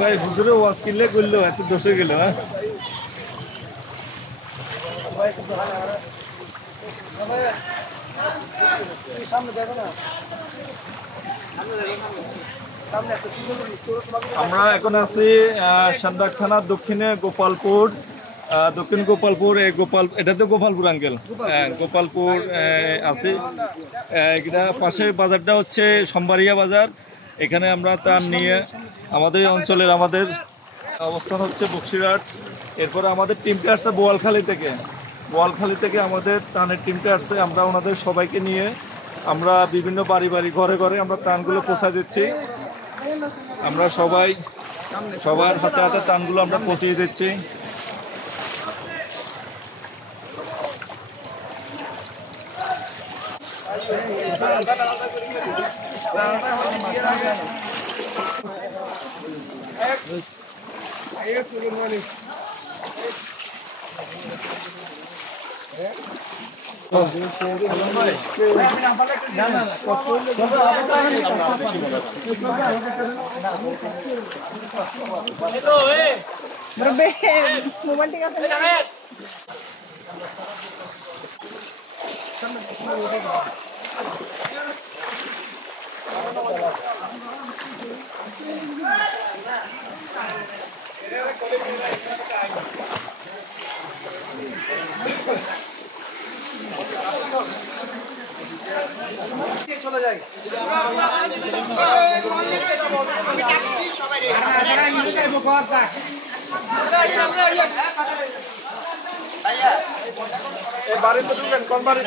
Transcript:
ভাই হুজুরে ওয়াজ কিনলে করলো এত দোষে গেল। হ্যাঁ আমরা এখন আছি শানবাগ থানার দক্ষিণে গোপালপুর, দক্ষিণ গোপালপুর। এটা তো গোপালপুর আঙ্কেল, গোপালপুর আছি। এটা পাশের বাজারটা হচ্ছে সোমবারিয়া বাজার। এখানে আমরা ত্রাণ নিয়ে আমাদের অঞ্চলের আমাদের অবস্থান হচ্ছে বক্সিরহাট। এরপরে আমাদের টিমটা আসছে বোয়ালখালী থেকে আমাদের ত্রাণের টিমটা আসছে। আমরা ওনাদের সবাইকে নিয়ে আমরা বিভিন্ন বাড়ি ঘরে ঘরে আমরা ত্রাণগুলো পৌঁছায় দিচ্ছি। আমরা সবার হাতে হাতে ত্রাণগুলো আমরা পৌঁছিয়ে দিচ্ছি। চলে যাই বাড়িতে ঢুকেন কোন বাড়ি?